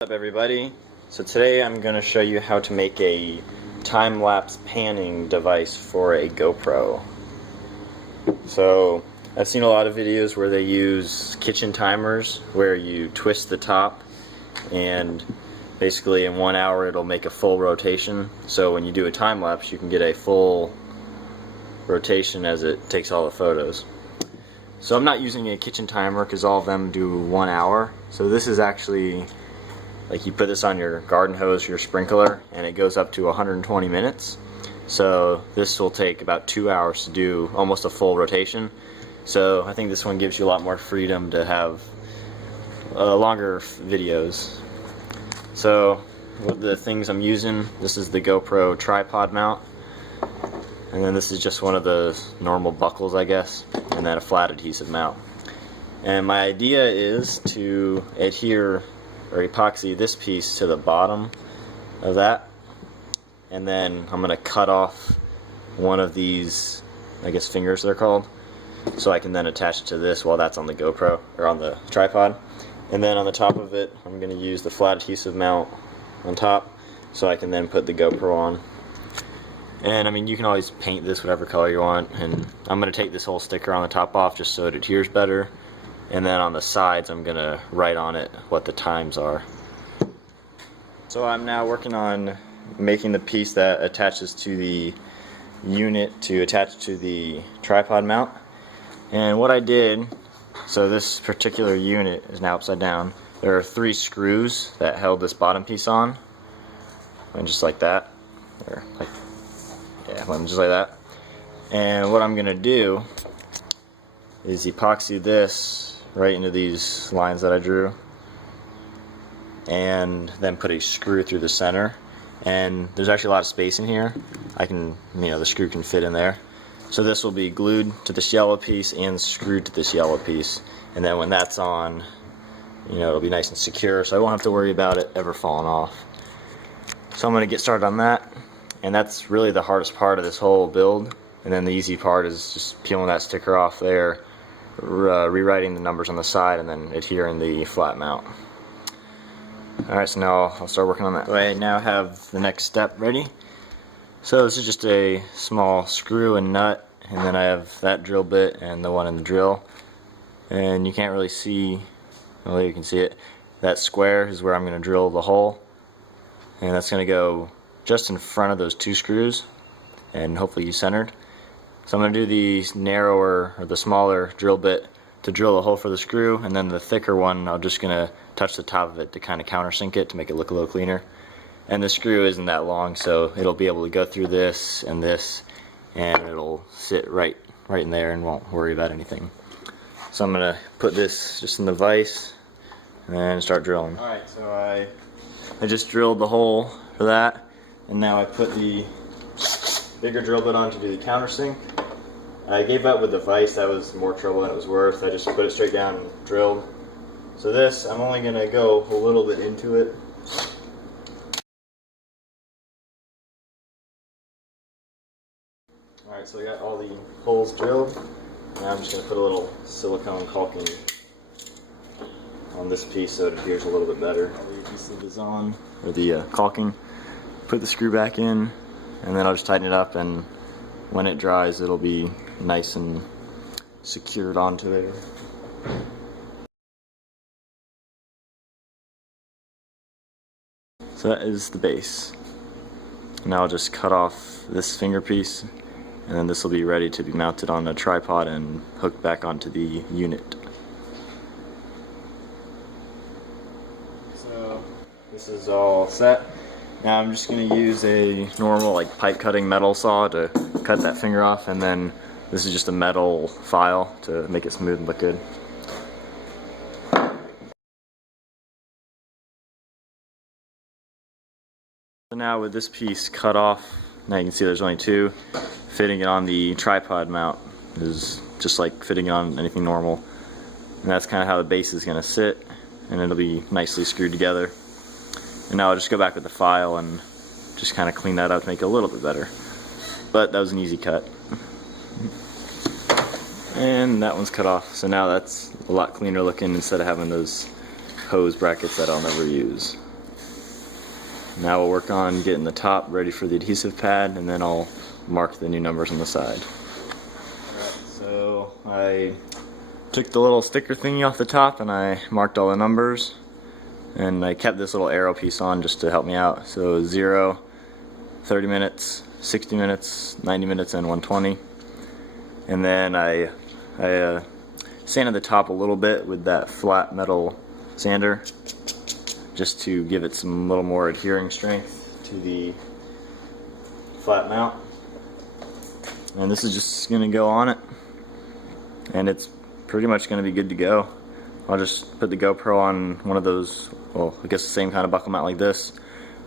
What's up everybody? So today I'm going to show you how to make a time-lapse panning device for a GoPro. So I've seen a lot of videos where they use kitchen timers where you twist the top and basically in 1 hour it'll make a full rotation. So when you do a time-lapse you can get a full rotation as it takes all the photos. So I'm not using a kitchen timer because all of them do 1 hour. So this is actually like you put this on your garden hose or your sprinkler and it goes up to 120 minutes. So this will take about 2 hours to do almost a full rotation. So I think this one gives you a lot more freedom to have longer videos. So what the things I'm using, this is the GoPro tripod mount. And then this is just one of the normal buckles, I guess, and then a flat adhesive mount. And my idea is to adhere or epoxy this piece to the bottom of that, and then I'm going to cut off one of these, I guess fingers they're called, so I can then attach it to this while that's on the GoPro or on the tripod. And then on the top of it I'm going to use the flat adhesive mount on top so I can then put the GoPro on. And I mean, you can always paint this whatever color you want, and I'm going to take this whole sticker on the top off just so it adheres better. And then on the sides I'm going to write on it what the times are. So I'm now working on making the piece that attaches to the unit to attach to the tripod mount. And what I did, so this particular unit is now upside down. There are 3 screws that held this bottom piece on, and just like that, or like, yeah, just like that. And what I'm going to do is epoxy this right into these lines that I drew, and then put a screw through the center. And there's actually a lot of space in here. I can, the screw can fit in there. So this will be glued to this yellow piece and screwed to this yellow piece. And then when that's on, it'll be nice and secure, so I won't have to worry about it ever falling off. So I'm going to get started on that, and that's really the hardest part of this whole build. And then the easy part is just peeling that sticker off there, rewriting the numbers on the side, and then adhering the flat mount. Alright, so now I'll start working on that. I now have the next step ready. So this is just a small screw and nut, and then I have that drill bit and the one in the drill. And you can't really see, well, you can see it. That square is where I'm going to drill the hole, and that's going to go just in front of those 2 screws, and hopefully centered. So I'm going to do the narrower, or the smaller drill bit to drill a hole for the screw, and then the thicker one I'm just going to touch the top of it to kind of countersink it to make it look a little cleaner. And the screw isn't that long, so it'll be able to go through this, and it'll sit right in there and won't worry about anything. So I'm going to put this just in the vise and then start drilling. Alright, so I just drilled the hole for that, and now I put the bigger drill bit on to do the countersink. I gave up with the vise, that was more trouble than it was worth. I just put it straight down and drilled. So this, I'm only going to go a little bit into it. Alright, so I got all the holes drilled. Now I'm just going to put a little silicone caulking on this piece so it adheres a little bit better. All the adhesive is on, or the caulking. Put the screw back in, and then I'll just tighten it up, and when it dries it'll be nice and secured onto there. So that is the base. Now I'll just cut off this finger piece, and then this will be ready to be mounted on a tripod and hooked back onto the unit. So this is all set. Now I'm just going to use a normal pipe cutting metal saw to cut that finger off, and then this is just a metal file to make it smooth and look good. So now with this piece cut off, now you can see there's only 2. Fitting it on the tripod mount is just like fitting it on anything normal. And that's kind of how the base is going to sit, and it'll be nicely screwed together. And now I'll just go back with the file and just kind of clean that up to make it a little bit better. But that was an easy cut. And that one's cut off, so now that's a lot cleaner looking instead of having those hose brackets that I'll never use. Now we'll work on getting the top ready for the adhesive pad, and then I'll mark the new numbers on the side. Alright, so I took the little sticker thingy off the top and I marked all the numbers, and I kept this little arrow piece on just to help me out. So 0, 30 minutes, 60 minutes, 90 minutes, and 120. And then I sanded the top a little bit with that flat metal sander just to give it some little more adhering strength to the flat mount. And this is just going to go on it, and it's pretty much going to be good to go. I'll just put the GoPro on one of those, well, I guess the same kind of buckle mount like this,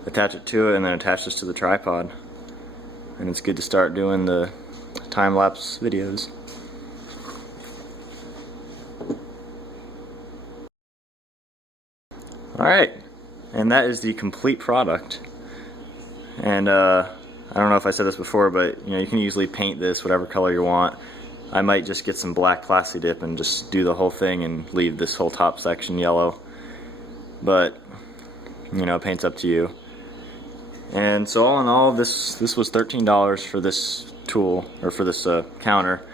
attach it to it, and then attach this to the tripod. And it's good to start doing the time-lapse videos. Alright, and that is the complete product. And I don't know if I said this before, but you can easily paint this whatever color you want. I might just get some black Classy Dip and just do the whole thing and leave this whole top section yellow. But paint's up to you. And so all in all, this was $13 for this tool, or for this counter.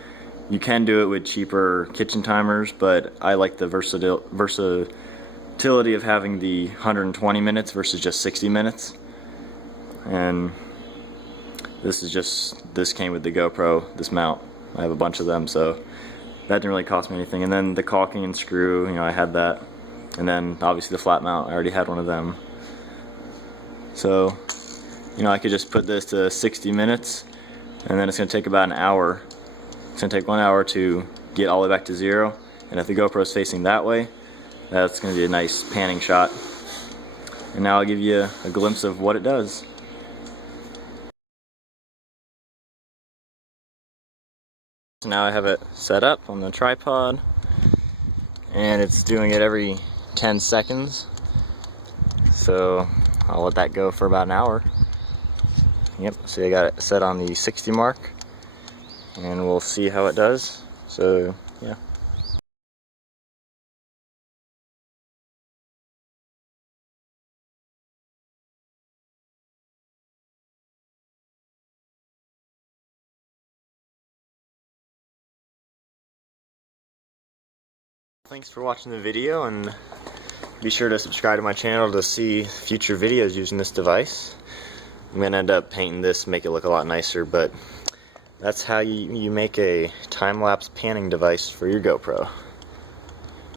You can do it with cheaper kitchen timers, but I like the versatility of having the 120 minutes versus just 60 minutes. And this came with the GoPro, this mount. I have a bunch of them, so that didn't really cost me anything. And then the caulking and screw, I had that. And then obviously the flat mount, I already had one of them. So, I could just put this to 60 minutes, and then it's going to take about an hour. It's going to take 1 hour to get all the way back to 0. And if the GoPro is facing that way, that's going to be a nice panning shot. And now I'll give you a glimpse of what it does. So now I have it set up on the tripod, and it's doing it every 10 seconds. So I'll let that go for about an hour. Yep, so I got it set on the 60 mark, and we'll see how it does. So yeah. Thanks for watching the video, and be sure to subscribe to my channel to see future videos using this device. I'm going to end up painting this, make it look a lot nicer, but that's how you make a time-lapse panning device for your GoPro.